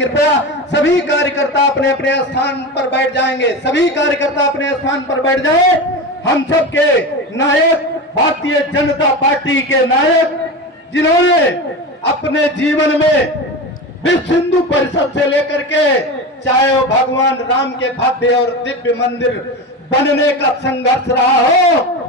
कृपया सभी कार्यकर्ता अपने अपने स्थान पर बैठ जाएंगे। सभी कार्यकर्ता अपने स्थान पर बैठ जाए। हम सबके नायक भारतीय जनता पार्टी के नायक, जिन्होंने अपने जीवन में विश्व हिंदू परिषद से लेकर के चाहे वो भगवान राम के भव्य और दिव्य मंदिर बनने का संघर्ष रहा हो,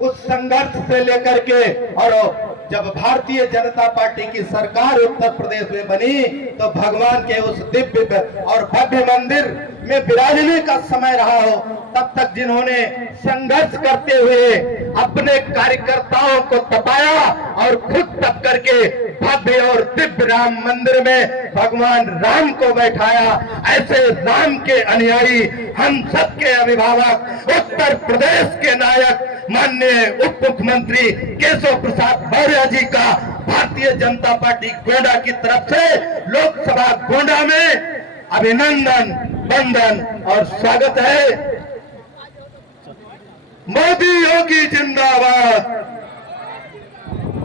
उस संघर्ष से लेकर के और जब भारतीय जनता पार्टी की सरकार उत्तर प्रदेश में बनी तो भगवान के उस दिव्य और भव्य मंदिर में विराजने का समय रहा हो, तब तक जिन्होंने संघर्ष करते हुए अपने कार्यकर्ताओं को तपाया और खुद तप करके भव्य और दिव्य राम मंदिर में भगवान राम को बैठाया, ऐसे राम के अनुयायी हम सबके अभिभावक उत्तर प्रदेश के नायक माननीय उप मुख्यमंत्री केशव प्रसाद मौर्य जी का भारतीय जनता पार्टी गोंडा की तरफ से लोकसभा गोंडा में अभिनंदन, वंदन और स्वागत है। मोदी योगी जिंदाबाद,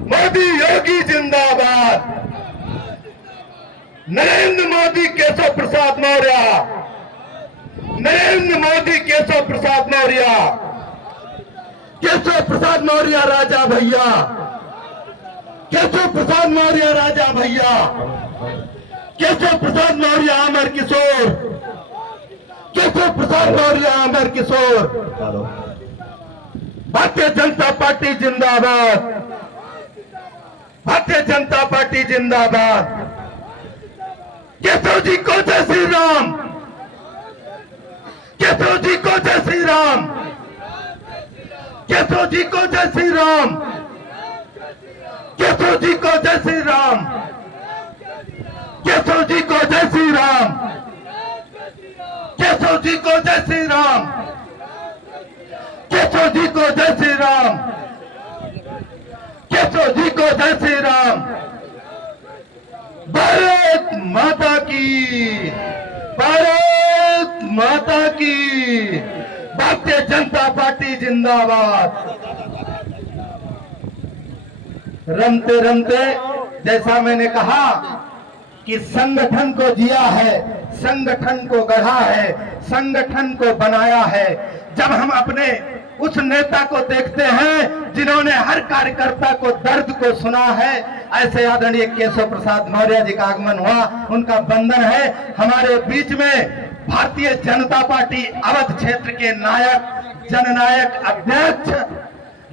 मोदी योगी जिंदाबाद, नरेंद्र मोदी केशव प्रसाद मौर्य, नरेंद्र मोदी केशव प्रसाद मौर्य, केशव प्रसाद मौर्य राजा भैया, केशव प्रसाद मौर्य राजा भैया, केशव प्रसाद मौर्य अमर किशोर, केशव प्रसाद मौर्य अमर किशोर, भारतीय जनता पार्टी जिंदाबाद, भारतीय जनता पार्टी जिंदाबाद, केशव जी को जय श्री राम, केशव जी को जय श्री राम, केशव जी को जय श्री राम, केशव जी को जय श्री राम, केशव जी को जय श्री राम, केशव जी को जय श्री राम, केशव जी को जय श्री राम, केशव जी को जय श्री राम। भारत माता की, भारत माता की, भारतीय जनता पार्टी जिंदाबाद। रमते रमते जैसा मैंने कहा कि संगठन को जिया है, संगठन को गढ़ा है, संगठन को बनाया है। जब हम अपने उस नेता को देखते हैं जिन्होंने हर कार्यकर्ता को दर्द को सुना है, ऐसे आदरणीय केशव प्रसाद मौर्य जी का आगमन हुआ, उनका वंदन है। हमारे बीच में भारतीय जनता पार्टी अवध क्षेत्र के नायक, जननायक अध्यक्ष,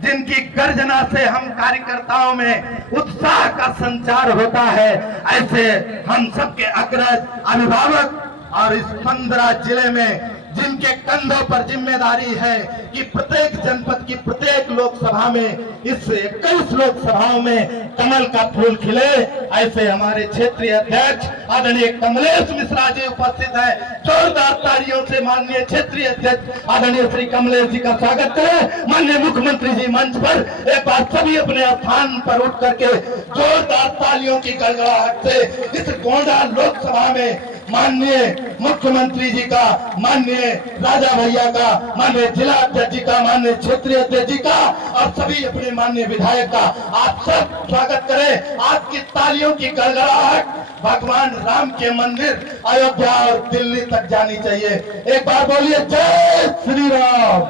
जिनकी गर्जना से हम कार्यकर्ताओं में उत्साह का संचार होता है, ऐसे हम सबके अग्रज अभिभावक और इस 15 जिले में जिनके कंधों पर जिम्मेदारी है कि प्रत्येक जनपद की प्रत्येक लोकसभा में, इस 21 लोकसभाओं में कमल का फूल खिले, ऐसे हमारे क्षेत्रीय अध्यक्ष आदरणीय कमलेश मिश्रा जी उपस्थित हैं। जोरदार तालियों से माननीय क्षेत्रीय अध्यक्ष आदरणीय श्री कमलेश जी का स्वागत करें। माननीय मुख्यमंत्री जी मंच पर एक बार सभी अपने स्थान पर उठ करके जोरदार तालियों की गड़गड़ाहट से इस गोंडा लोकसभा में माननीय मुख्यमंत्री जी का, माननीय राजा भैया का, माननीय जिला अध्यक्ष जी का, माननीय क्षेत्रीय अध्यक्ष जी का और सभी अपने माननीय विधायक का आप सब स्वागत करें। आपकी तालियों की गड़गड़ाहट भगवान राम के मंदिर अयोध्या और दिल्ली तक जानी चाहिए। एक बार बोलिए जय श्री राम,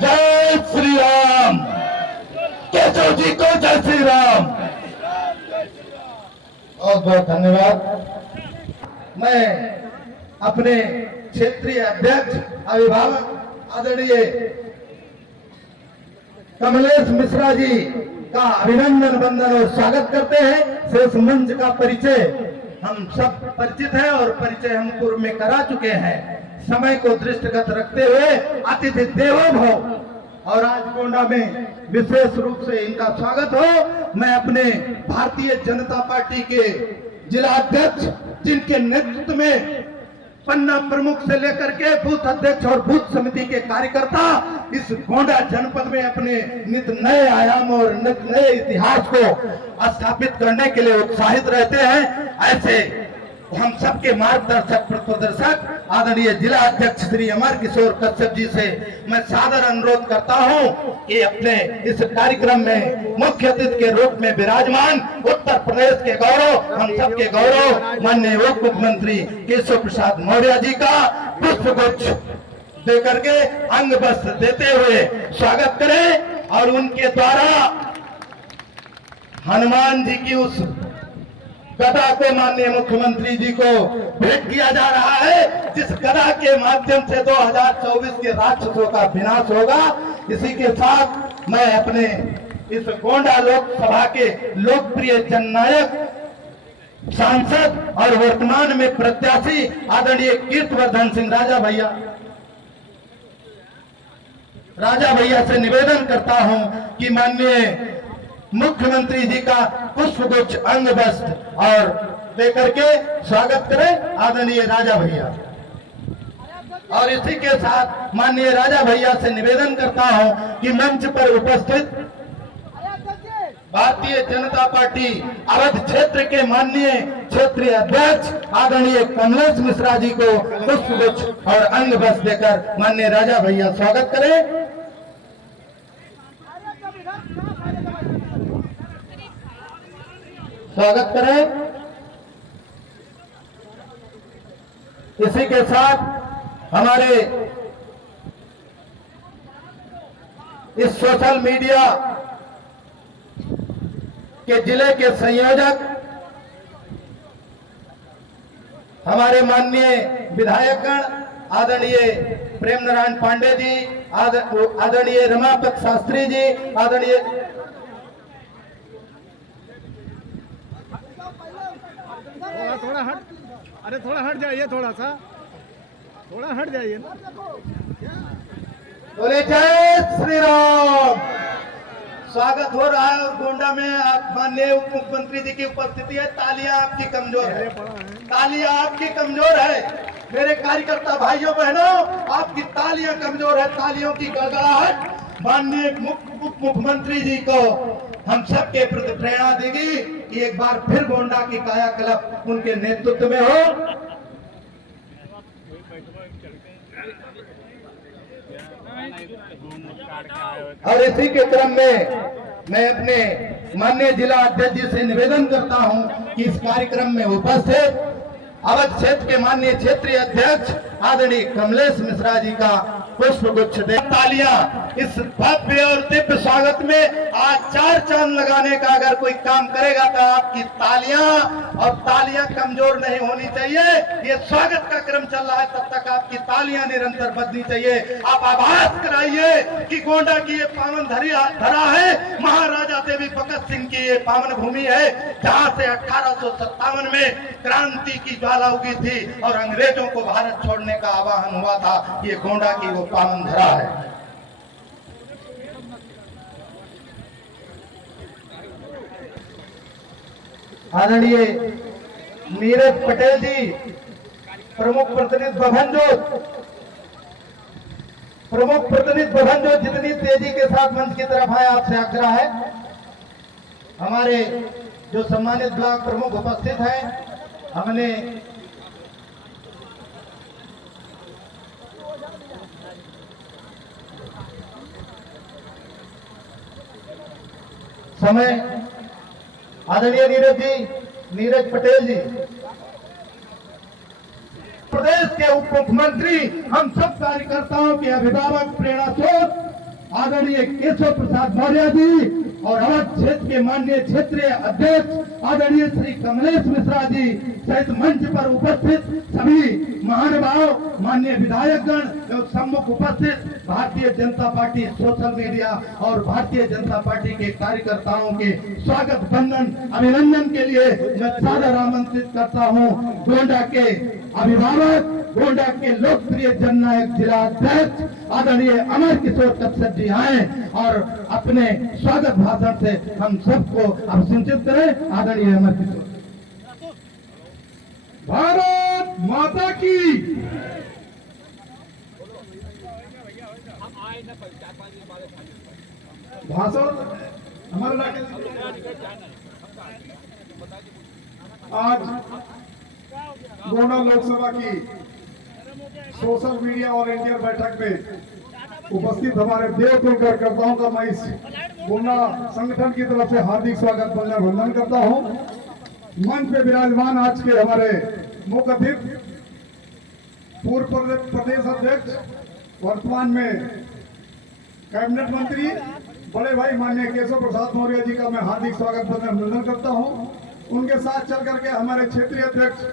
जय श्री राम, केशव जी को जय श्री राम। बहुत बहुत धन्यवाद। मैं अपने क्षेत्रीय अध्यक्ष अभिभावक आदरणीय कमलेश मिश्रा जी का अभिनंदन, वंदन और स्वागत करते हैं। शेष मंच का परिचय हम सब परिचित हैं और परिचय हम पूर्व में करा चुके हैं। समय को दृष्टिगत रखते हुए अतिथि देवो भव और आज गोंडा में विशेष रूप से इनका स्वागत हो। मैं अपने भारतीय जनता पार्टी के जिला अध्यक्ष, जिनके नेतृत्व में पन्ना प्रमुख से लेकर के बूथ अध्यक्ष और बूथ समिति के कार्यकर्ता इस गोंडा जनपद में अपने नित नए आयाम और नित नए इतिहास को स्थापित करने के लिए उत्साहित रहते हैं, ऐसे हम सबके मार्गदर्शक प्रदर्शक आदरणीय जिला अध्यक्ष श्री अमर किशोर कश्यप जी से मैं सादर अनुरोध करता हूं कि अपने इस कार्यक्रम में मुख्य अतिथि के रूप में विराजमान उत्तर प्रदेश के गौरव, हम सबके गौरव माननीय उप मुख्यमंत्री केशव प्रसाद मौर्य जी का पुष्पगुच्छ देकर के अंग वस्त्र देते हुए स्वागत करें और उनके द्वारा हनुमान जी की उस गदा को माननीय मुख्यमंत्री जी को भेंट किया जा रहा है, जिस गदा के माध्यम से 2024 के राक्षसों का विनाश होगा। इसी के साथ मैं अपने इस गोंडा लोकसभा के लोकप्रिय जननायक सांसद और वर्तमान में प्रत्याशी आदरणीय कीर्तिवर्धन सिंह राजा भैया से निवेदन करता हूं कि माननीय मुख्यमंत्री जी का पुष्पगुच्छ अंग वस्त्र और लेकर के स्वागत करें आदरणीय राजा भैया। और इसी के साथ माननीय राजा भैया से निवेदन करता हूं कि मंच पर उपस्थित भारतीय जनता पार्टी अवध क्षेत्र के माननीय क्षेत्रीय अध्यक्ष आदरणीय कमलेश मिश्रा जी को पुष्पगुच्छ और अंग वस्त्र देकर माननीय राजा भैया स्वागत करें। स्वागत करें। इसी के साथ हमारे इस सोशल मीडिया के जिले के संयोजक हमारे माननीय विधायकगण आदरणीय प्रेम नारायण पांडे जी, आदरणीय रमापत शास्त्री जी, आदरणीय थोड़ा हट, अरे थोड़ा हट जाइए, थोड़ा हट जाइए ना। बोले जय श्री राम। स्वागत हो रहा है और गोंडा में माननीय उप मुख्यमंत्री जी की उपस्थिति है। तालियां आपकी कमजोर है, तालियां आपकी कमजोर है। मेरे कार्यकर्ता भाइयों बहनों, आपकी तालियां कमजोर है। तालियों की गड़गड़ाहट माननीय उप मुख्यमंत्री जी को हम सबके प्रति प्रेरणा देगी कि एक बार फिर गोंडा की कायाकल्प उनके नेतृत्व में हो। और इसी के क्रम में मैं अपने माननीय जिला अध्यक्ष जी से निवेदन करता हूं कि इस कार्यक्रम में उपस्थित अवध क्षेत्र के माननीय क्षेत्रीय अध्यक्ष आदरणीय कमलेश मिश्रा जी का पुष्पगुच्छ दे। तालियां इस भव्य और दिव्य स्वागत में आज 4 चांद लगाने का अगर कोई काम करेगा तो आपकी तालियां, और तालियां कमजोर नहीं होनी चाहिए। ये स्वागत का क्रम चल रहा है, तब तक आपकी तालियां निरंतर बजनी चाहिए। आप आभास कराइए कि गोंडा की ये पावन धरा है, महाराजा देवी भगत सिंह की ये पावन भूमि है, जहां से 1857 में क्रांति की ज्वाला उगी थी और अंग्रेजों को भारत छोड़ने का आह्वान हुआ था। ये गोंडा की वो पावन धरा है। आदरणीय नीरज पटेल जी, प्रमुख प्रतिनिधि बभन जो जितनी तेजी के साथ मंच की तरफ आए, आपसे आग्रह है। हमारे जो सम्मानित ब्लॉक प्रमुख उपस्थित हैं, हमने समय आदरणीय नीरज पटेल जी, प्रदेश के उप मुख्यमंत्री, हम सब कार्यकर्ताओं के अभिभावक, प्रेरणा स्रोत आदरणीय केशव प्रसाद मौर्य जी और अवध क्षेत्र के माननीय क्षेत्रीय अध्यक्ष आदरणीय श्री कमलेश मिश्रा जी सहित मंच पर उपस्थित सभी महानुभाव, माननीय विधायकगण एवं सम्मुख उपस्थित Bharatiya Janata party social media और भारतीय जनता पार्टी के कार्यकर्ताओं के स्वागत बंधन अभिनंदन के लिए मैं सादर आमंत्रित करता हूं। गोंडा के अभिभावक, गोंडा के लोकप्रिय जननायक जिला अध्यक्ष आदरणीय अमर किशोर कश्यप जी आए और अपने स्वागत भाषण से हम सबको अभिसंचित करें। आदरणीय अमर किशोर। भारत माता की। भाषण हमारा आज गोंडा लोकसभा की सोशल मीडिया और इंडियन बैठक में उपस्थित हमारे देवतुल्य कार्यकर्ताओं का मैं इस गोंडा संगठन की तरफ से हार्दिक स्वागत वंदन करता हूं। मंच पे विराजमान आज के हमारे मुख्य अतिथि पूर्व प्रदेश अध्यक्ष वर्तमान में कैबिनेट मंत्री बड़े भाई माननीय केशव प्रसाद मौर्य जी का मैं हार्दिक स्वागत वंदन करता हूं। उनके साथ चल करके हमारे क्षेत्रीय अध्यक्ष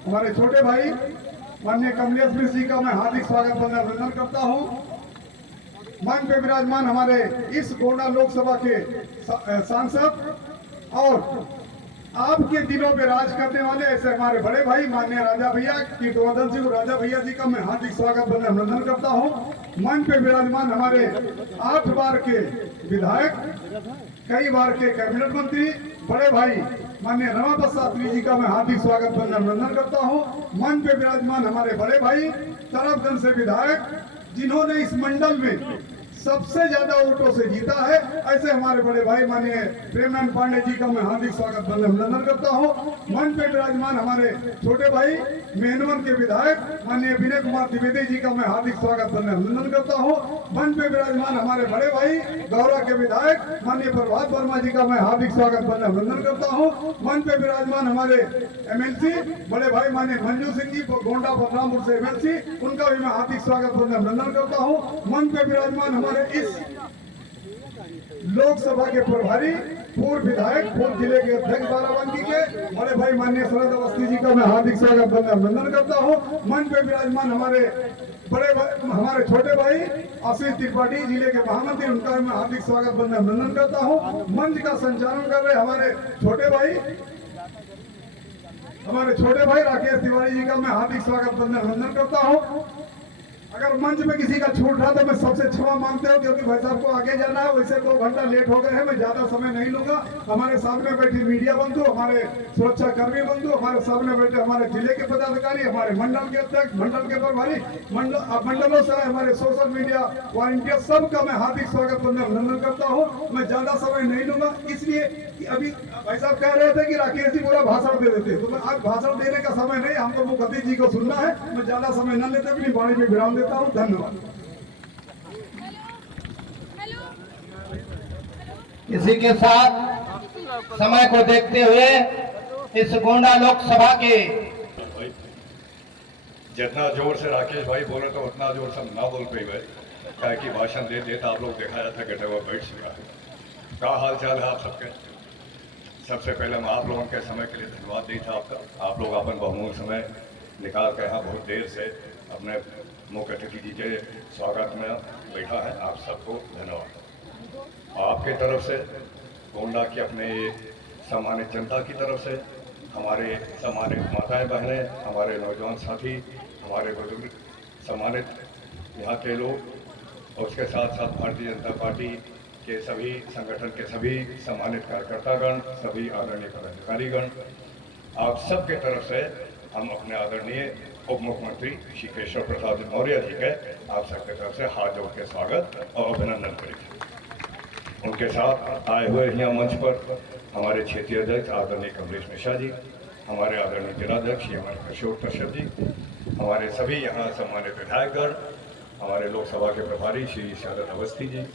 हमारे छोटे भाई माननीय कमलेश मिश्र जी का मैं हार्दिक स्वागत वंदन करता हूं। मंच पे विराजमान हमारे इस गोंडा लोकसभा के सांसद और आपके दिलों पे राज करने वाले ऐसे हमारे बड़े भाई माननीय राजा भैया कीर्तिवर्धन सिंह राजा भैया जी का मैं हार्दिक स्वागत वंदन करता हूं। मंच पे विराजमान हमारे 8 बार के विधायक, कई बार के कैबिनेट मंत्री बड़े भाई माननीय रमापत शास्त्री जी का मैं हार्दिक स्वागत वंदन करता हूं। मंच पे विराजमान हमारे बड़े भाई तरफगंज से विधायक जिन्होंने इस मंडल में सबसे ज्यादा वोटों से जीता है, ऐसे हमारे बड़े भाई माननीय प्रेमनंद पांडे जी का मैं हार्दिक स्वागत वंदन करता हूं। मंच पे विराजमान हमारे छोटे भाई मेहनवर के विधायक माननीय विनय कुमार द्विवेदी जी का मैं हार्दिक स्वागत वंदन करता हूं। मंच पे विराजमान हमारे बड़े भाई गौरा के विधायक माननीय प्रभात वर्मा जी का मैं हार्दिक स्वागत वंदन करता हूं। मंच पे विराजमान हमारे एमएलसी बड़े भाई माननीय मंजू सिंह जी गोंडा बलरामपुर से एमएलसी, उनका भी मैं हार्दिक स्वागत वंदन करता हूं। मंच पे विराजमान हमारे इस लोकसभा के प्रभारी पूर्व विधायक पूर्व जिले के अध्यक्ष बाराबंकी के बड़े भाई माननीय शरद अवस्थी जी का मैं हार्दिक स्वागत वंदन करता हूं। मंच पे विराजमान हमारे हमारे छोटे भाई आशीष त्रिपाठी जिले के महामंत्री, उनका मैं हार्दिक स्वागत वंदन करता हूं। मंच का संचालन कर रहे हमारे छोटे भाई राकेश तिवारी जी का मैं हार्दिक स्वागत वंदन करता हूं। अगर मंच में किसी का छूट रहा तो मैं सबसे क्षमा मांगते हूँ, क्योंकि भाई साहब को आगे जाना है, वैसे 2 घंटा लेट हो गए हैं, मैं ज्यादा समय नहीं लूंगा। हमारे सामने बैठी मीडिया बंधु, हमारे सुरक्षा कर्मी बंधु, हमारे सामने बैठे हमारे जिले के पदाधिकारी, हमारे मंडल के अध्यक्ष, मंडल के प्रभारी, मंडलों से हमारे सोशल मीडिया वॉलंटियर, सबका मैं हार्दिक स्वागत वंदन करता हूँ। मैं ज्यादा समय नहीं लूंगा, इसलिए अभी भाई साहब कह रहे थे कि राकेश जी पूरा भाषण दे देते, तो मैं आज भाषण देने का समय नहीं, हमको मुख्य अतिथि जी को सुनना है। मैं ज्यादा समय न लेते अपनी वाणी में विराम देता हूँ। धन्यवाद। इसी के साथ समय को देखते हुए इस गोंडा लोकसभा के जितना जोर से राकेश भाई बोले तो उतना जोर से ना बोल पाई भाई, क्या कि भाषण दे देता आप लोग दिखाया था गड्ढे में बैठ चुका है। क्या हाल चाल है आप सबके? सबसे पहले मैं आप लोगों के समय के लिए धन्यवाद देता आपका। आप लोग अपन बहुमूल्य समय निकाल के यहाँ बहुत देर से अपने मुख्य अतिथि जी के स्वागत में बैठा है, आप सबको धन्यवाद। आपके तरफ से गोंडा की अपने सम्मानित जनता की तरफ से, हमारे सम्मानित माताएं बहनें, हमारे नौजवान साथी, हमारे बुजुर्ग सम्मानित यहाँ के लोग, और उसके साथ साथ भारतीय जनता पार्टी के सभी संगठन के सभी सम्मानित कार्यकर्तागण, सभी आदरणीय पदाधिकारीगण, आप सबके तरफ से हम अपने आदरणीय उप मुख्यमंत्री श्री केशव प्रसाद मौर्य जी के आप सबके तरफ से हाथ जोड़ के स्वागत और अभिनंदन करेंगे। उनके साथ आए हुए यहाँ मंच पर हमारे क्षेत्रीय अध्यक्ष आदरणीय कमलेश मिश्रा जी, हमारे आदरणीय जिलाध्यक्ष श्री हमारे अशोक कश्यप जी, हमारे सभी यहाँ सम्मानित विधायकगण, हमारे लोकसभा के प्रभारी श्री शरद अवस्थी जी,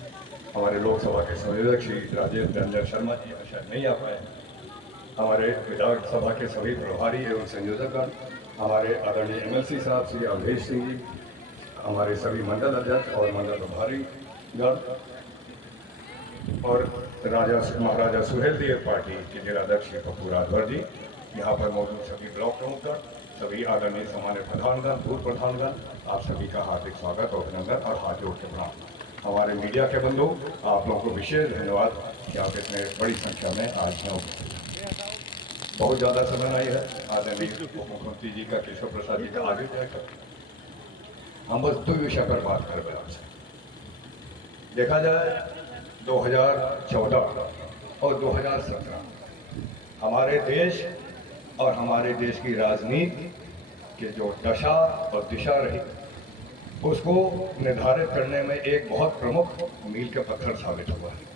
हमारे लोकसभा के संयोजक श्री राजेश रंजन शर्मा जी शायद नहीं आ पाए, हमारे विधानसभा के सभी प्रभारी एवं संयोजकगण, हमारे आदरणीय एमएलसी साहब श्री अवधेश सिंह जी, हमारे सभी मंडल अध्यक्ष और मंडल प्रभारीगण, और महाराजा सुहेल देव पार्टी के जिलाध्यक्ष श्री पप्पू राजभर जी, यहाँ पर मौजूद सभी ब्लॉक प्रमुखगण, सभी आदरणीय सम्मानित प्रधानगण, पूर्व प्रधानगण, आप सभी का हार्दिक स्वागत और अभिनंदन और हाथ जोड़ के प्रणाम। हमारे मीडिया के बंधु, आप लोगों को विशेष धन्यवाद कि आप इतने बड़ी संख्या में आज हैं। बहुत ज़्यादा समय नहीं है, आदरणीय उप मुख्यमंत्री जी का केशव प्रसाद जी का आगे जाकर हम बस 2 विषय पर बात कर रहे हैं आपसे। देखा जाए 2014 और 2017 हमारे देश और हमारे देश की राजनीति के जो दशा और दिशा रही, उसको निर्धारित करने में एक बहुत प्रमुख मील के पत्थर साबित हुआ है।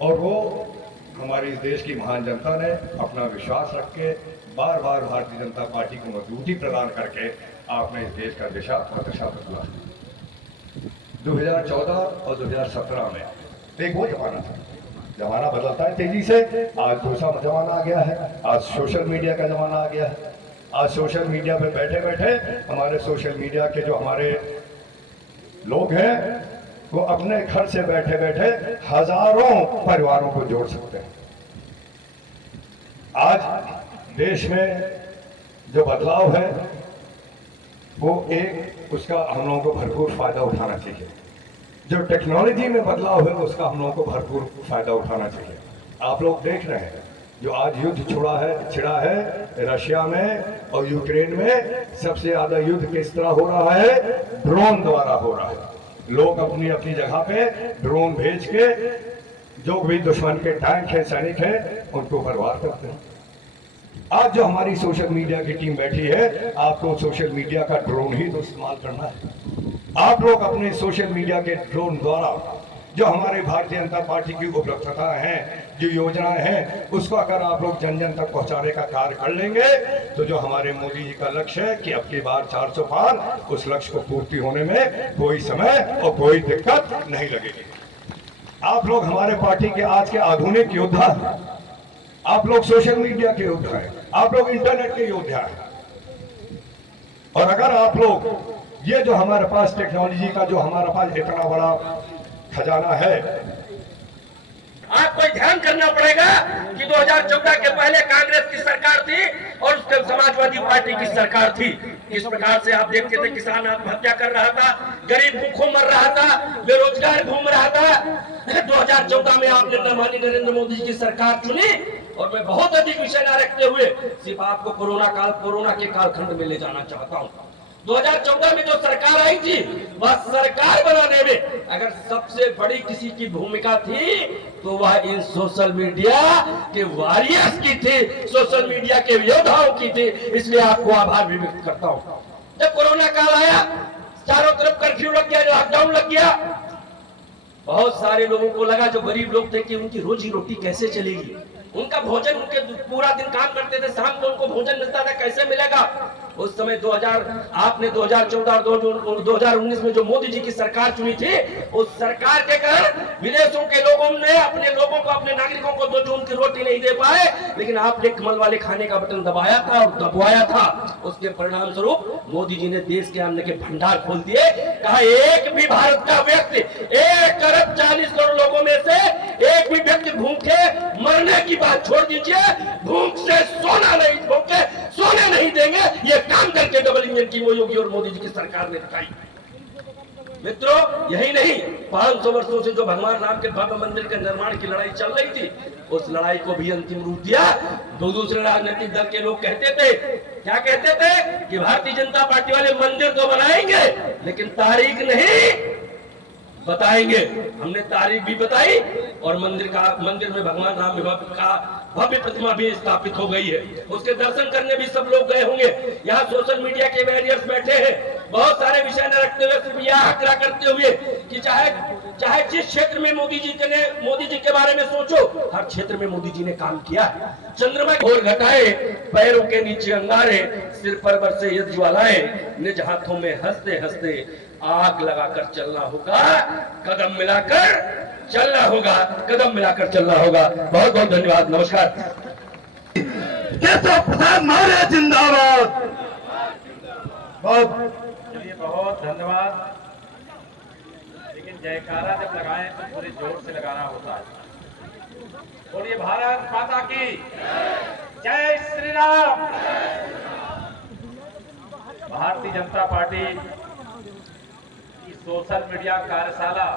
और वो हमारी इस देश की महान जनता ने अपना विश्वास रख के बार बार भारतीय जनता पार्टी को मजबूती प्रदान करके आपने इस देश का दिशा और दशा बदला। 2014 और 2017 में एक वो जमाना था, जमाना बदलता है तेजी से। आज दूसरा जमाना आ गया है, आज सोशल मीडिया का जमाना आ गया है। आज सोशल मीडिया पे बैठे बैठे हमारे सोशल मीडिया के जो हमारे लोग हैं वो अपने घर से बैठे बैठे हजारों परिवारों को जोड़ सकते हैं। आज देश में जो बदलाव है वो एक उसका हम लोगों को भरपूर फायदा उठाना चाहिए। जो टेक्नोलॉजी में बदलाव है उसका हम लोगों को भरपूर फायदा उठाना चाहिए। आप लोग देख रहे हैं जो आज युद्ध छिड़ा है रशिया में और यूक्रेन में, सबसे ज्यादा युद्ध किस तरह हो रहा है? ड्रोन द्वारा हो रहा है। लोग अपनी अपनी जगह पे ड्रोन भेज के जो भी दुश्मन के टैंक है, सैनिक है, उनको बर्बाद करते हैं। आज जो हमारी सोशल मीडिया की टीम बैठी है, आपको सोशल मीडिया का ड्रोन ही तो इस्तेमाल करना है। आप लोग अपने सोशल मीडिया के ड्रोन द्वारा जो हमारे भारतीय जनता पार्टी की उपलब्धताएं हैं, जो योजनाएं हैं, उसको अगर आप लोग जन जन तक पहुंचाने का कार्य कर लेंगे तो जो हमारे मोदी जी का लक्ष्य है कि अब की बार 400 पार, उस लक्ष्य को पूर्ति होने में कोई समय और कोई दिक्कत नहीं लगेगी। आप लोग हमारे पार्टी के आज के आधुनिक योद्धा हैं, आप लोग सोशल मीडिया के योद्धा हैं, आप लोग इंटरनेट के योद्धा हैं। और अगर आप लोग ये जो हमारे पास टेक्नोलॉजी का जो हमारे पास इतना बड़ा खजाना है, आपको ध्यान करना पड़ेगा कि 2014 के पहले कांग्रेस की सरकार थी और उसके समाजवादी पार्टी की सरकार थी। किस प्रकार से आप देखते थे किसान आत्महत्या कर रहा था, गरीब भूखों मर रहा था, बेरोजगार घूम रहा था। 2014 में आपने माननीय नरेंद्र मोदी जी की सरकार चुनी और मैं बहुत अधिक विषय न रखते हुए सिर्फ आपको कोरोना के कालखंड में ले जाना चाहता हूँ। 2014 में जो सरकार आई थी वह सरकार बनाने में अगर सबसे बड़ी किसी की भूमिका थी तो वह इन सोशल मीडिया के वॉरियर्स की थी, सोशल मीडिया के योद्धाओं की थी। इसलिए आपको आभार भी व्यक्त करता हूं। जब कोरोना काल आया, चारों तरफ कर्फ्यू लग गया, लॉकडाउन लग गया, बहुत सारे लोगों को लगा, जो गरीब लोग थे, कि उनकी रोजी रोटी कैसे चलेगी, उनका भोजन, उनके पूरा दिन काम करते थे, शाम को उनको भोजन मिलता था, कैसे मिलेगा। उस समय 2014 और 2019 में जो मोदी जी की सरकार चुनी थी, उस सरकार के कारण विदेशों के लोगों ने अपने लोगों को, अपने नागरिकों को जो उनकी रोटी नहीं दे पाए, लेकिन आपने कमल वाले खाने का बटन दबाया था और दबवाया था। उसके परिणाम स्वरूप मोदी जी ने देश के अन्न के भंडार खोल दिए। कहा एक भी भारत का व्यक्ति, 1 अरब 40 करोड़ लोगों में से एक भी व्यक्ति भूखे मरने की बात छोड़ दीजिए, भूख से सोने नहीं देंगे। ये काम करके डबल इंजन की वो योगी और मोदी जी की सरकार ने दिखाई। मित्रों, यही नहीं, 500 वर्षों से जो भगवान राम के भव्य मंदिर के निर्माण की लड़ाई चल रही थी, उस लड़ाई को भी अंतिम रूप दिया। दूसरे राजनीतिक दल के लोग कहते थे, क्या कहते थे, कि भारतीय जनता पार्टी वाले मंदिर तो बनाएंगे लेकिन तारीख नहीं बताएंगे। हमने तारीख भी बताई और मंदिर में भगवान राम का भव्य प्रतिमा भी स्थापित हो गई है। उसके दर्शन करने भी सब लोग गए होंगे। यहाँ सोशल मीडिया के वॉरियर्स बैठे हैं, बहुत सारे विषय न रखते हुए सिर्फ यह आग्रह करते हुए कि चाहे जिस क्षेत्र में मोदी जी के बारे में सोचो, हर क्षेत्र में मोदी जी ने काम किया है। चंद्रमा और घटाए, पैरों के नीचे अंगारे, सिर पर बरसे यज्ञ ज्वालाएं, निज हाथों में हंसते हंसते आग लगाकर चलना होगा, कदम मिलाकर चलना होगा, कदम मिलाकर चलना होगा। बहुत बहुत धन्यवाद, नमस्कार। केशव प्रसाद मौर्य जिंदाबाद। बहुत धन्यवाद। लेकिन जयकारा जब लगाएं तो पूरे जोर से लगाना होता है। बोलिए भारत माता की जय श्री राम। भारतीय जनता पार्टी की सोशल मीडिया कार्यशाला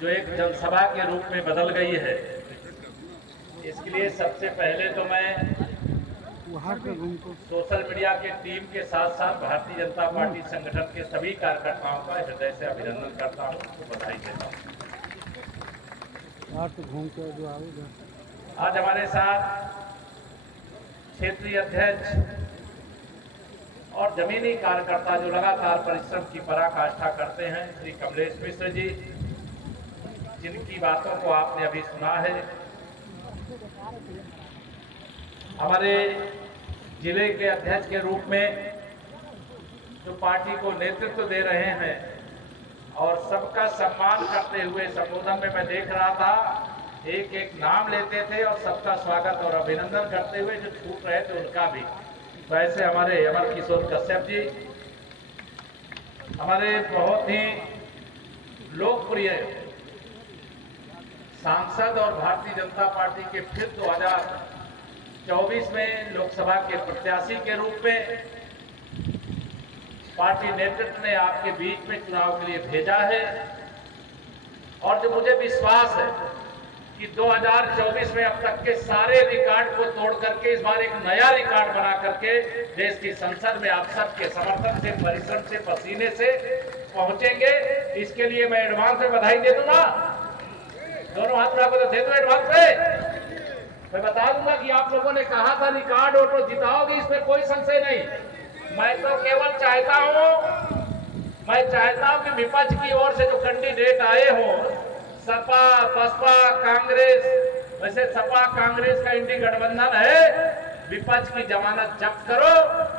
जो एक जनसभा के रूप में बदल गई है, इसके लिए सबसे पहले तो मैं सोशल मीडिया के टीम के साथ साथ भारतीय जनता पार्टी संगठन के सभी कार्यकर्ताओं का हृदय से अभिनंदन करता हूं, बधाई देता हूं। आज हमारे साथ क्षेत्रीय अध्यक्ष और जमीनी कार्यकर्ता जो लगातार परिश्रम की पराकाष्ठा करते हैं, श्री कमलेश मिश्र जी, जिनकी बातों को आपने अभी सुना है, हमारे जिले के अध्यक्ष के रूप में जो पार्टी को नेतृत्व दे रहे हैं और सबका सम्मान करते हुए संबोधन में मैं देख रहा था, एक एक नाम लेते थे और सबका स्वागत और अभिनंदन करते हुए जो छूट रहे थे उनका भी। वैसे हमारे अमर किशोर कश्यप जी हमारे बहुत ही लोकप्रिय सांसद और भारतीय जनता पार्टी के फिर 2024 में लोकसभा के प्रत्याशी के रूप में पार्टी नेतृत्व ने आपके बीच में चुनाव के लिए भेजा है। और जो मुझे विश्वास है कि 2024 में अब तक के सारे रिकॉर्ड को तोड़ करके इस बार एक नया रिकॉर्ड बना करके देश की संसद में आप सबके समर्थन से, परिश्रम से, पसीने से पहुंचेंगे। इसके लिए मैं एडवांस में बधाई दे दूंगा। दोनों हाथ में तो दे दो एडवांस में। मैं बता दूंगा कि आप लोगों ने कहा था रिकॉर्ड वोटो जिताओगे, इसमें कोई संशय नहीं। मैं तो केवल चाहता हूं कि विपक्ष की ओर से जो कैंडिडेट आए हों, सपा, बसपा, कांग्रेस, वैसे सपा कांग्रेस का इंडी गठबंधन है, विपक्ष की जमानत जब्त करो,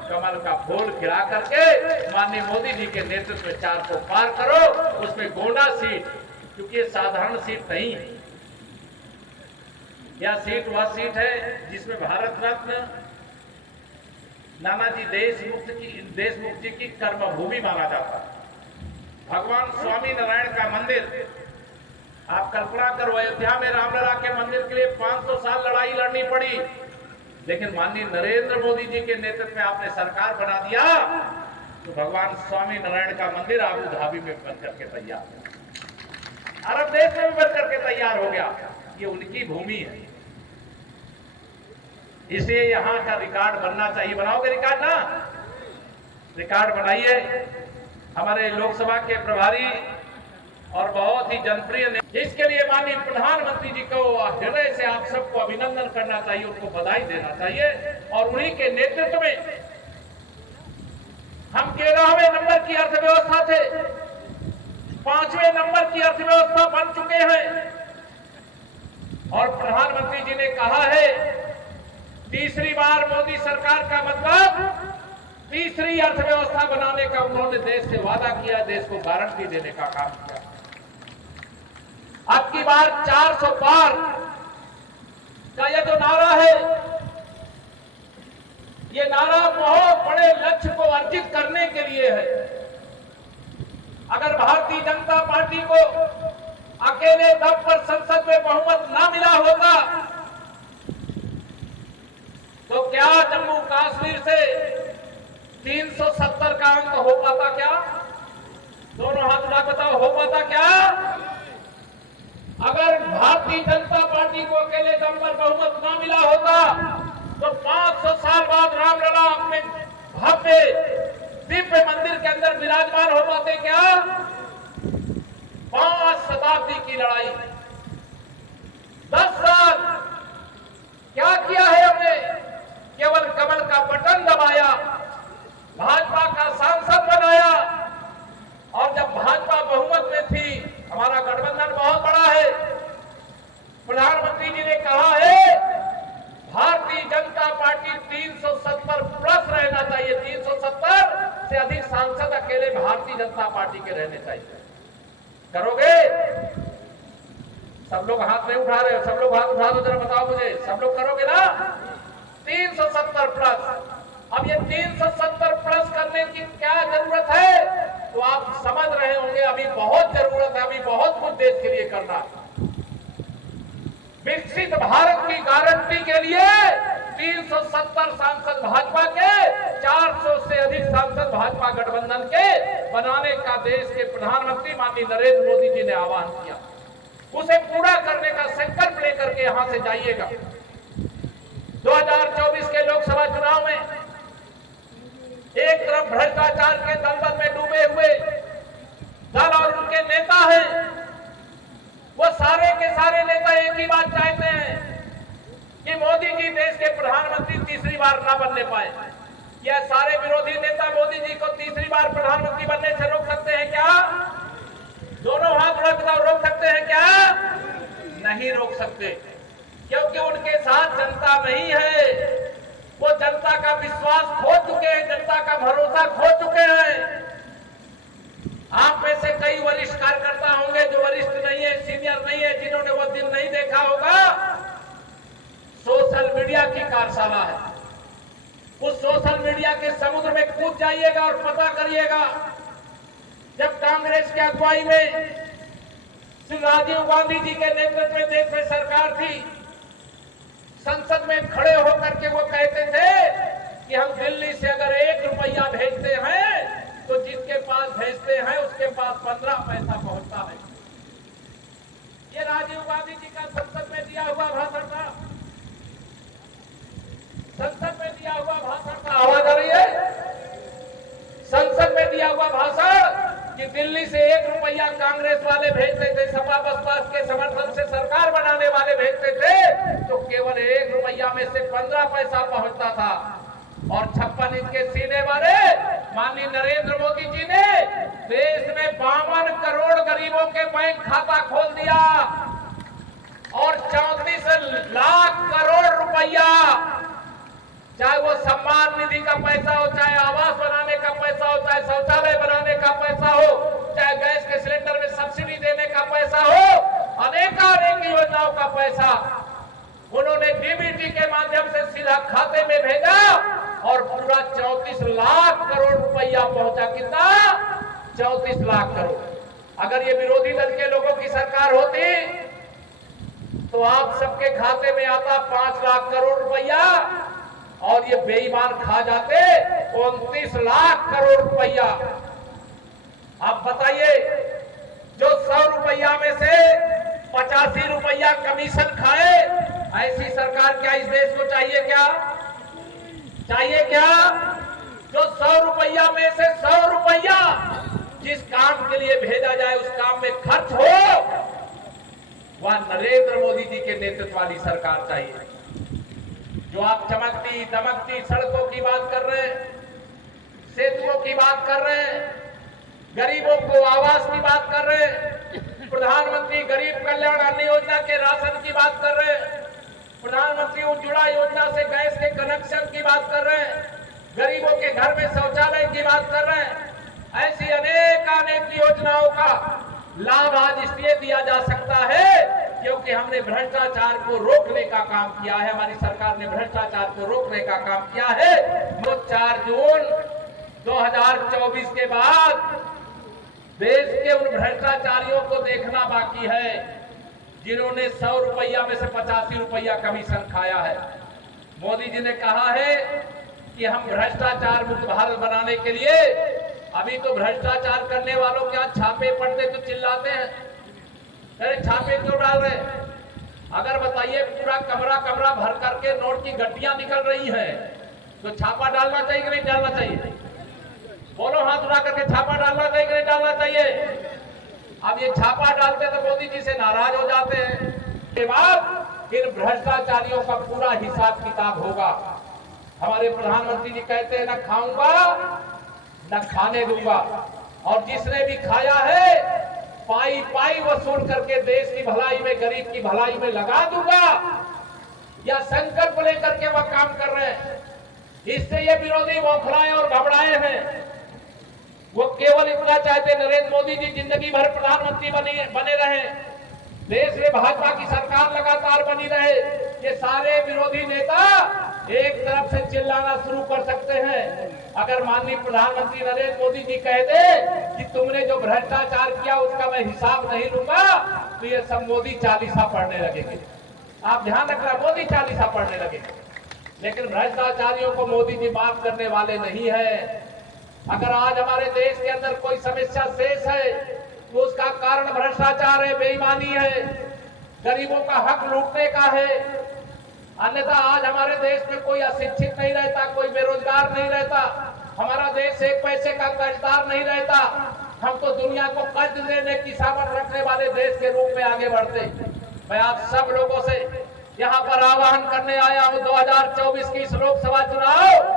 कमल का फूल खिला करके माननीय मोदी जी के नेतृत्व में 4 को पार करो। उसमें गोंडा सीट, क्योंकि ये साधारण सीट नहीं है, यह सीट वह सीट है जिसमें भारत रत्न नानाजी देशमुख जी की कर्मभूमि माना जाता है। भगवान स्वामी नारायण का मंदिर, आप कल्पना करो, अयोध्या में रामलला के मंदिर के लिए 500 साल लड़ाई लड़नी पड़ी, लेकिन माननीय नरेंद्र मोदी जी के नेतृत्व में आपने सरकार बना दिया तो भगवान स्वामी नारायण का मंदिर आबू धाबी में बन करके तैयार, अरब देश में बन करके तैयार हो गया। ये उनकी भूमि है, इसलिए यहाँ का रिकॉर्ड बनना चाहिए। बनाओगे रिकॉर्ड ना? रिकॉर्ड बनाइए। हमारे लोकसभा के प्रभारी और बहुत ही जनप्रिय नेता, इसके लिए माननीय प्रधानमंत्री जी को हृदय से आप सबको अभिनंदन करना चाहिए, उनको बधाई देना चाहिए। और उन्हीं के नेतृत्व में हम 13वें नंबर की अर्थव्यवस्था थे, 5वें नंबर की अर्थव्यवस्था बन चुके हैं। और प्रधानमंत्री जी ने कहा है, तीसरी बार मोदी सरकार का मतलब तीसरी अर्थव्यवस्था बनाने का उन्होंने देश से वादा किया, देश को गारंटी देने का काम किया। अब की बार 400 पार का यह जो नारा है, ये नारा बहुत बड़े लक्ष्य को अर्जित करने के लिए है। अगर भारतीय जनता पार्टी को अकेले दम पर संसद में बहुमत ना मिला होता तो क्या जम्मू कश्मीर से 370 का अंक हो पाता? क्या दोनों हाथ उठा बताओ, हो पाता क्या? अगर भारतीय जनता पार्टी को अकेले दम पर बहुमत ना मिला होता तो 500 साल बाद रामलला अपने भव्य दिव्य मंदिर के अंदर विराजमान हो पाते क्या? 5 शताब्दी की लड़ाई, 10 साल क्या किया है हमने? केवल कमल का बटन दबाया, भाजपा का सांसद बनाया। और जब भाजपा बहुमत में थी, हमारा गठबंधन बहुत बड़ा है, प्रधानमंत्री जी ने कहा है भारतीय जनता पार्टी 370 प्लस रहना चाहिए, 370 से अधिक सांसद अकेले भारतीय जनता पार्टी के रहने चाहिए। करोगे? सब लोग हाथ नहीं उठा रहे हो, सब लोग हाथ उठा दो जरा, बताओ मुझे, सब लोग करोगे ना? 370 प्लस। अब ये 370 प्लस करने की क्या जरूरत है? तो आप समझ रहे होंगे अभी बहुत जरूरत है, अभी बहुत कुछ देश के लिए करना। विकसित भारत की गारंटी के लिए 370 सांसद भाजपा के, 400 से अधिक सांसद भाजपा गठबंधन के बनाने का देश के प्रधानमंत्री माननीय नरेंद्र मोदी जी ने आह्वान किया। उसे पूरा करने का संकल्प लेकर के यहां से जाइएगा। 2024 के लोकसभा चुनाव में एक तरफ भ्रष्टाचार के दलदल में डूबे हुए दल और उनके नेता हैं, वो सारे के सारे नेता एक ही बात चाहते हैं कि मोदी जी देश के प्रधानमंत्री तीसरी बार ना बनने पाए। क्या सारे विरोधी नेता मोदी जी को तीसरी बार प्रधानमंत्री बनने से रोक सकते हैं क्या? दोनों हाथ उठा बताओ, रोक सकते हैं क्या? नहीं रोक सकते, क्योंकि उनके साथ जनता नहीं है। वो जनता का विश्वास खो चुके हैं, जनता का भरोसा खो चुके हैं। आप में से कई वरिष्ठ कार्यकर्ता होंगे जो वरिष्ठ नहीं है, सीनियर नहीं है, जिन्होंने वो दिन नहीं देखा होगा। सोशल मीडिया की कार्यशाला है, उस सोशल मीडिया के समुद्र में कूद जाइएगा और पता करिएगा, जब कांग्रेस की अगुवाई में श्री राजीव गांधी जी के नेतृत्व में देश में सरकार थी, संसद में खड़े होकर के वो कहते थे कि हम दिल्ली से अगर 1 रुपया भेजते हैं तो जिसके पास भेजते हैं उसके पास 15 पैसा पहुंचता है। ये राजीव गांधी जी का संसद में दिया हुआ भाषण था, संसद में दिया हुआ भाषण था। आवाज आ रही है? संसद में दिया हुआ भाषण कि दिल्ली से 1 रुपया कांग्रेस वाले भेजते थे, सपा बसपा के समर्थन से सरकार बनाने वाले भेजते थे, तो केवल 1 रुपया में से 15 पैसा पहुंचता था। और 56 इंच के सीने वाले माननीय नरेंद्र मोदी जी ने देश में 52 करोड़ गरीबों के बैंक खाता खोल दिया और 34 लाख करोड़ रुपया, चाहे वो सम्मान निधि का पैसा हो, चाहे आवास बनाने का पैसा हो, चाहे शौचालय बनाने का पैसा हो, चाहे गैस के सिलेंडर में सब्सिडी देने का पैसा हो, अनेकानेक योजनाओं का पैसा उन्होंने डीबीटी के माध्यम से सीधा खाते में भेजा और पूरा 34 लाख करोड़ रुपया पहुंचा। कितना? 34 लाख करोड़। अगर ये विरोधी दल के लोगों की सरकार होती तो आप सबके खाते में आता 5 लाख करोड़ रुपया और ये बेईमान खा जाते 29 लाख करोड़ रुपया। आप बताइए, जो 100 रुपया में से 85 रुपया कमीशन खाए, ऐसी सरकार क्या इस देश को चाहिए? क्या चाहिए? क्या जो 100 रुपया में से 100 रुपया जिस काम के लिए भेजा जाए उस काम में खर्च हो, वह नरेंद्र मोदी जी के नेतृत्व वाली सरकार चाहिए। जो आप चमकती दमकती सड़कों की बात कर रहे हैं, सेतुओं की बात कर रहे हैं, गरीबों को आवास की बात कर रहे हैं, प्रधानमंत्री गरीब कल्याण अन्न योजना के राशन की बात कर रहे हैं, प्रधानमंत्री उज्ज्वला योजना से गैस के कनेक्शन की बात कर रहे हैं, गरीबों के घर में शौचालय की बात कर रहे हैं। ऐसी अनेक योजनाओं का लाभ आज इसलिए दिया जा सकता है क्योंकि हमने भ्रष्टाचार को रोकने का काम किया है, हमारी सरकार ने भ्रष्टाचार को रोकने का काम किया है। तो 4 जून 2024 के बाद देश के उन भ्रष्टाचारियों को देखना बाकी है जिन्होंने 100 रुपया में से 85 रुपया कमीशन खाया है। मोदी जी ने कहा है कि हम भ्रष्टाचार मुक्त भारत बनाने के लिए, अभी तो भ्रष्टाचार करने वालों के यहाँ छापे पड़ते तो चिल्लाते हैं, अरे छापे क्यों डाल रहे? अगर बताइए पूरा कमरा कमरा भर करके नोट की गड्डियां निकल रही हैं तो छापा डालना चाहिए कि नहीं डालना चाहिए? बोलो, हाथ उठा करके छापा डालना चाहिए कि नहीं डालना चाहिए? अब ये छापा डालते तो मोदी जी से नाराज हो जाते हैं। के बाद इन भ्रष्टाचारियों का पूरा हिसाब किताब होगा। हमारे प्रधानमंत्री जी कहते हैं न खाऊंगा न खाने दूंगा, और जिसने भी खाया है पाई पाई वसूल करके देश की भलाई में, गरीब की भलाई में लगा दूंगा, या संकल्प लेकर के वह काम कर रहे हैं। इससे ये विरोधी बौखलाए और घबराए हैं। वो केवल इतना चाहते नरेंद्र मोदी जी जिंदगी भर प्रधानमंत्री बने रहे, देश में भाजपा की सरकार लगातार बनी रहे। ये सारे विरोधी नेता एक तरफ से चिल्लाना शुरू कर सकते हैं। अगर माननीय प्रधानमंत्री नरेंद्र मोदी जी कह दे कि तुमने जो भ्रष्टाचार किया उसका मैं हिसाब नहीं लूंगा, तो ये सब मोदी चालीसा पढ़ने लगेंगे। आप ध्यान रखना, मोदी चालीसा पढ़ने लगेंगे। लेकिन भ्रष्टाचारियों को मोदी जी माफ करने वाले नहीं है। अगर आज हमारे देश के अंदर कोई समस्या शेष है तो उसका कारण भ्रष्टाचार है, बेईमानी है, गरीबों का हक लूटने का है। अन्यथा आज हमारे देश में कोई अशिक्षित नहीं रहता, कोई बेरोजगार नहीं रहता, हमारा देश 1 पैसे का कर्जदार नहीं रहता। हम तो दुनिया को कर्ज देने की सामर्थ रखने वाले देश के रूप में आगे बढ़ते। मैं आप सब लोगों से यहाँ पर आह्वान करने आया हूँ, 2024 की इस लोकसभा चुनाव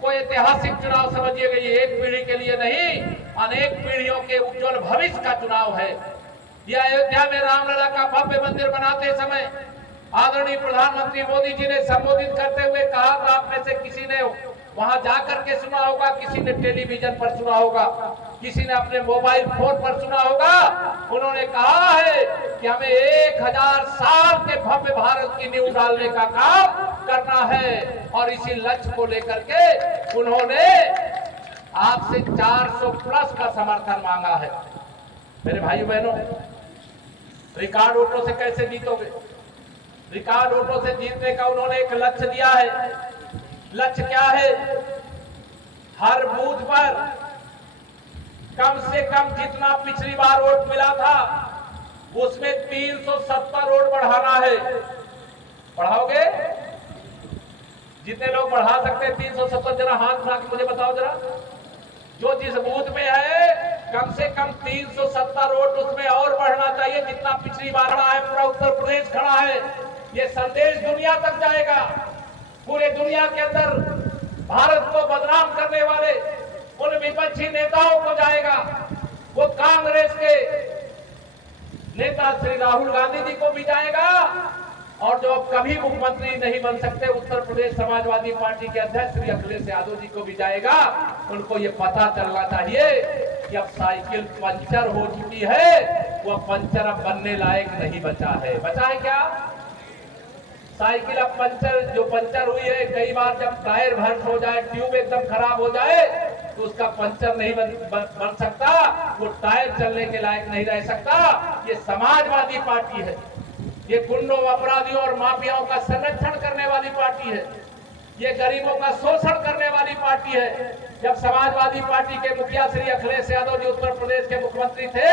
को इसको ऐतिहासिक चुनाव समझिएगा। ये एक पीढ़ी के लिए नहीं, अनेक पीढ़ियों के उज्जवल भविष्य का चुनाव है। ये अयोध्या में रामलला का भव्य मंदिर बनाते समय आदरणीय प्रधानमंत्री मोदी जी ने संबोधित करते हुए कहा था, आप में से किसी ने वहां जाकर के सुना होगा, किसी ने टेलीविजन पर सुना होगा, किसी ने अपने मोबाइल फोन पर सुना होगा। उन्होंने कहा है कि हमें 1000 साल के भव्य भारत की नींव डालने का काम करना है और इसी लक्ष्य को लेकर के उन्होंने आपसे 400 प्लस का समर्थन मांगा है। मेरे भाइयों बहनों, रिकॉर्ड वोटों से कैसे जीतोगे? रिकॉर्ड वोटों से जीतने का उन्होंने एक लक्ष्य दिया है। लक्ष्य क्या है? हर बूथ पर कम से कम जितना पिछली बार वोट मिला था उसमें 370 वोट बढ़ाना है। बढ़ाओगे? जितने लोग बढ़ा सकते हैं 370, जरा हाथ उठा के मुझे बताओ जरा। जो जिस बूथ में है कम से कम 370 वोट उसमें और बढ़ना चाहिए जितना पिछली बार खड़ा है। पूरा उत्तर प्रदेश खड़ा है। ये संदेश दुनिया तक जाएगा। पूरे दुनिया के अंदर भारत को बदनाम करने वाले उन विपक्षी नेताओं को जाएगा। वो कांग्रेस के नेता श्री राहुल गांधी जी को भी जाएगा और जो अब कभी मुख्यमंत्री नहीं बन सकते उत्तर प्रदेश समाजवादी पार्टी के अध्यक्ष श्री अखिलेश यादव जी को भी जाएगा। उनको ये पता चलना चाहिए कि अब साइकिल पंचर हो चुकी है, वो पंचर अब बनने लायक नहीं बचा है। बचा है क्या? साइकिल अब पंचर, जो पंचर हुई है, कई बार जब टायर भंग हो जाए, ट्यूब एकदम खराब हो जाए तो उसका पंचर नहीं बन सकता, वो टायर चलने के लायक नहीं रह सकता। ये समाजवादी पार्टी है। ये गुंडों, अपराधियों और माफियाओं का संरक्षण करने वाली पार्टी है। ये गरीबों का शोषण करने वाली पार्टी है। जब समाजवादी पार्टी के मुखिया श्री अखिलेश यादव जी उत्तर प्रदेश के मुख्यमंत्री थे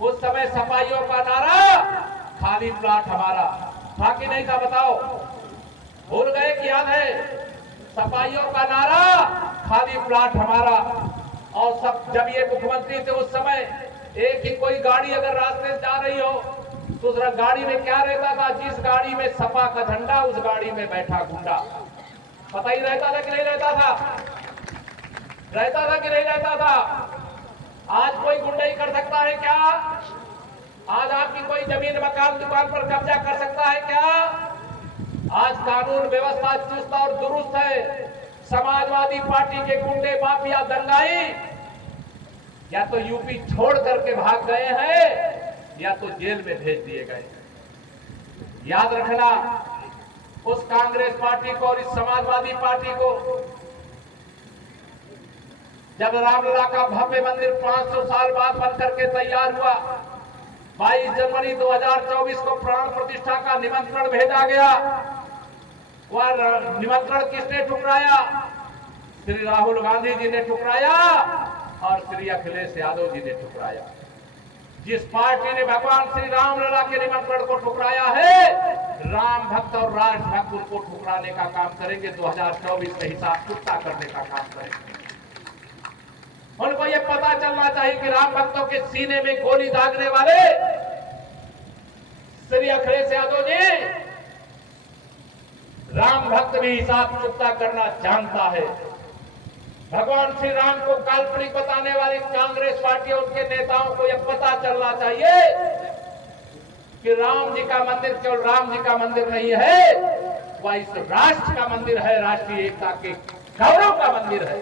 उस समय सपाइयों का नारा खाली प्लाट हमारा था कि नहीं था? बताओ, भूल गए कि याद है? सपाइयों का नारा खाली प्लाट हमारा। और सब जब ये मुख्यमंत्री थे उस समय एक ही कोई गाड़ी अगर रास्ते से जा रही हो तो उस गाड़ी में क्या रहता था? जिस गाड़ी में सपा का झंडा उस गाड़ी में बैठा गुंडा। पता ही रहता था कि नहीं रहता था? रहता था कि नहीं रहता था? आज कोई गुंडाई कर सकता है क्या? आज आपकी कोई जमीन मकान दुकान पर कब्जा कर सकता है क्या? आज कानून व्यवस्था चुस्त और दुरुस्त है। समाजवादी पार्टी के गुंडे, माफिया, दंगाई या तो यूपी छोड़ करके भाग गए हैं या तो जेल में भेज दिए गए। याद रखना, उस कांग्रेस पार्टी को और इस समाजवादी पार्टी को जब रामलला का भव्य मंदिर 500 साल बाद बनकर के तैयार हुआ, 22 जनवरी 2024 को प्राण प्रतिष्ठा का निमंत्रण भेजा गया। वह निमंत्रण किसने ठुकराया? श्री राहुल गांधी जी ने ठुकराया और श्री अखिलेश यादव जी ने ठुकराया। जिस पार्टी ने भगवान श्री रामलला के निमंत्रण को ठुकराया है, राम भक्त और राष्ट्र भक्त उनको ठुकराने का काम करेंगे। 2024 में हिसाब चुकता करने का काम करेंगे। उनको ये पता चलना चाहिए कि राम भक्तों के सीने में गोली दागने वाले श्री अखिलेश यादव जी, राम भक्त भी हिसाब चुकता करना जानता है। भगवान श्री राम को काल्पनिक बताने वाली कांग्रेस पार्टी और उनके नेताओं को यह पता चलना चाहिए कि राम जी का मंदिर केवल राम जी का मंदिर नहीं है, वह इस राष्ट्र का मंदिर है, राष्ट्रीय एकता के गौरव का मंदिर है,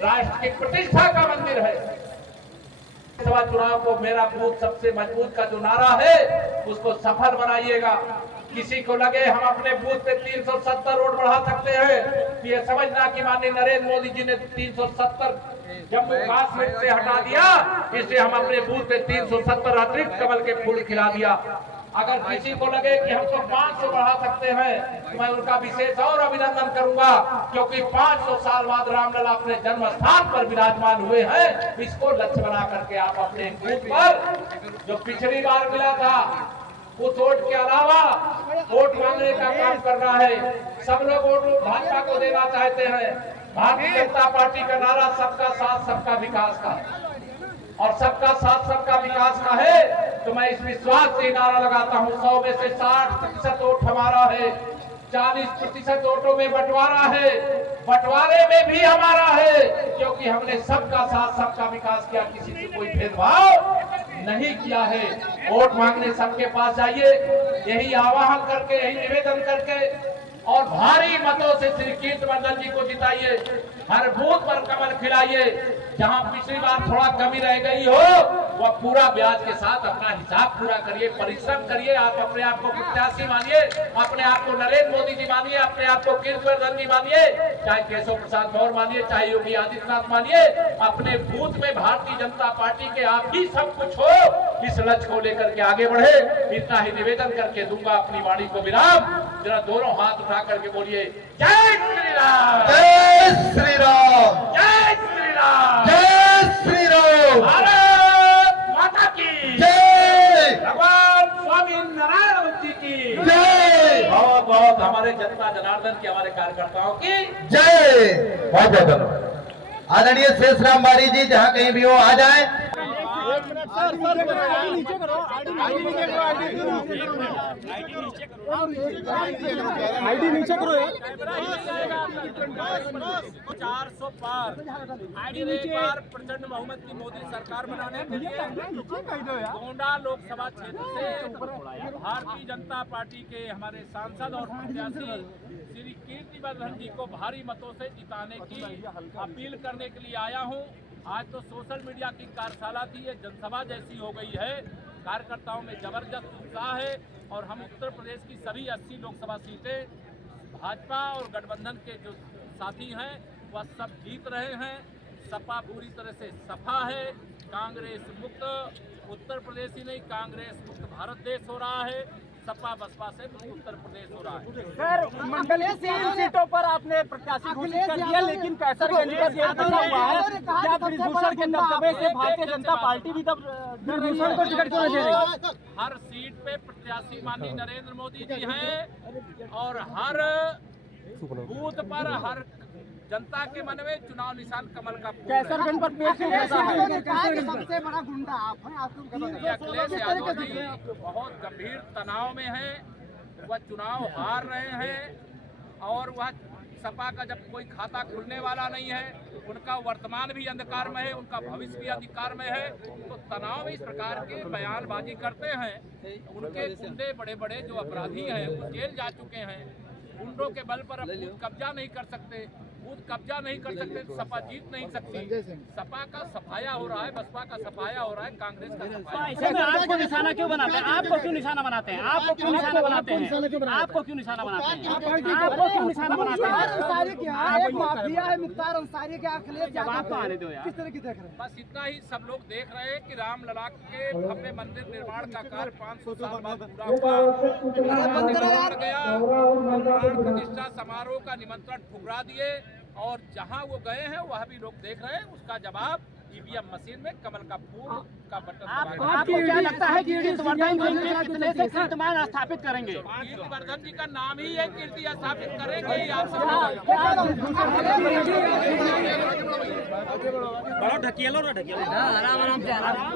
राष्ट्र की प्रतिष्ठा का मंदिर है। सभा चुनाव को मेरा बूथ सबसे मजबूत का जो नारा है उसको सफल बनाइएगा। किसी को लगे हम अपने बूथ पे 370 वोट बढ़ा सकते हैं, ये समझना कि माननीय नरेंद्र मोदी जी ने 370 जम्मू कश्मीर से हटा दिया, इसलिए हम अपने बूथ पे 370 अतिरिक्त कमल के फूल खिला दिया। अगर किसी को लगे कि हम तो 500 बढ़ा सकते हैं तो मैं उनका विशेष और अभिनंदन करूंगा, क्योंकि 500 साल बाद रामलला अपने जन्म स्थान पर विराजमान हुए हैं। इसको लक्ष्य बना करके आप अपने बूथ पर जो पिछली बार मिला था उस वोट के अलावा वोट मांगने का काम करना है। सब लोग वोट भाजपा को देना चाहते हैं। भारतीय जनता पार्टी का नारा सबका साथ सबका विकास का, और सबका साथ सबका विकास का है। तो मैं इस विश्वास से नारा लगाता हूं, 100 में से 60% वोट हमारा है, 40% वोटों में बंटवारा है, बंटवारे में भी हमारा है, क्योंकि हमने सबका साथ सबका विकास किया, किसी से कोई भेदभाव नहीं किया है। वोट मांगने सबके पास जाइए, यही आह्वान करके, यही निवेदन करके और भारी मतों से श्री कीर्तिवर्धन जी को जिताइए, हर बूथ पर कमल खिलाइए। जहां पिछली बार थोड़ा कमी रह गई हो, वह पूरा ब्याज के साथ अपना हिसाब पूरा करिए, परिश्रम करिए। आप अपने आप को प्रत्याशी मानिए, अपने आप को नरेंद्र मोदी जी मानिए, अपने आप को कीर्तिवर्धन जी मानिए, चाहे केशव प्रसाद मौर्य मानिए, चाहे योगी आदित्यनाथ मानिए। अपने बूथ में भारतीय जनता पार्टी के आप ही सब कुछ हो, इस लक्ष्य को लेकर के आगे बढ़े। इतना ही निवेदन करके दूंगा अपनी वाणी को विराम। जरा दोनों हाथ उठा करके बोलिए जय श्री राम, जय श्री राम, जय श्री राम, जय श्री राम, भारत माता की जय, भगवान स्वामी नारायण जी की जय, बहुत बहुत हमारे जनता जनार्दन की, हमारे कार्यकर्ताओं की जय। बहुत बहुत धन्यवाद। आदरणीय शेषराम बारी जी जहाँ कहीं भी हो आ जाए। आईडी नीचे करो यार। 400 पार एक बार प्रचंड बहुमत की मोदी सरकार बनाने के लिए गोंडा लोकसभा क्षेत्र से भारतीय जनता पार्टी के हमारे सांसद और प्रत्याशी श्री कीर्तिवर्धन जी को भारी मतों से जिताने की अपील करने के लिए आया हूं। आज तो सोशल मीडिया की कार्यशाला थी, ये जनसभा जैसी हो गई है। कार्यकर्ताओं में जबरदस्त उत्साह है और हम उत्तर प्रदेश की सभी 80 लोकसभा सीटें भाजपा और गठबंधन के जो साथी हैं वह सब जीत रहे हैं। सपा पूरी तरह से सफा है, कांग्रेस मुक्त उत्तर प्रदेश ही नहीं, कांग्रेस मुक्त भारत देश हो रहा है। सपा बसपा से मुक्त उत्तर प्रदेश हो रहा है। सर, मंडलीय सीटों पर आपने प्रत्याशी घोषित कर दिया, लेकिन कैसरगंज पर ये बचा हुआ है क्या ब्रिजभूषण के दबदबे से भारतीय जनता पार्टी भी ब्रिजभूषण को टिकट क्यों नहीं दे रही? हर सीट पे प्रत्याशी माननीय नरेंद्र मोदी जी हैं और हर बूथ पर हर जनता के मन में चुनाव निशान कमल का फूल है। कैसरगंज पर पेश सबसे बड़ा गुंडा आप हैं, ये अखिलेश यादव जी बहुत गंभीर तनाव में है, वह चुनाव हार रहे हैं और वह सपा का जब कोई खाता खुलने वाला नहीं है, उनका वर्तमान भी अंधकार में है, उनका भविष्य भी अंधकार में है, तो तनाव में इस प्रकार के बयानबाजी करते हैं। उनके गुंडे बड़े बड़े जो अपराधी हैं वो जेल जा चुके हैं, गुंडों के बल पर अब बूथ कब्जा नहीं कर सकते, बूथ कब्जा नहीं कर सकते, सपा जीत नहीं सकती। सपा का सफाया हो रहा है, बसपा का सफाया हो रहा है, कांग्रेस का सफाया। ऐसे में आपको निशाना क्यों बनाते हैं? आपको क्यों निशाना बनाते हैं? आपको क्यों निशाना बनाते हैं? आपको क्यों निशाना बनाते हैं? आपको क्यों निशाना बनाते हैं? अंसारी क्या है, एक माफिया है मुख्तार अंसारी के अखिलेश जवाब तो आने दो यार। किस तरह की देख रहे हैं? बस इतना ही सब लोग देख रहे हैं कि राम लला के भव्य मंदिर निर्माण का कार्य 500 साल बाद पूरा हुआ, निमंत्रण गया, प्राण प्रतिष्ठा समारोह का निमंत्रण ठुकरा दिए और जहां वो गए हैं वह भी लोग देख रहे हैं। उसका जवाब ईवीएम मशीन में कमल का फूल का बटन आपको क्या लगता है कि कीर्तिवर्धन जी कितने से कीर्तिमान स्थापित करेंगे? कीर्तिवर्धन जी का नाम ही है, कीर्ति स्थापित करेंगे ही आप सब। बड़ा ढकेलो ना ढकेलो, आराम आराम से आराम।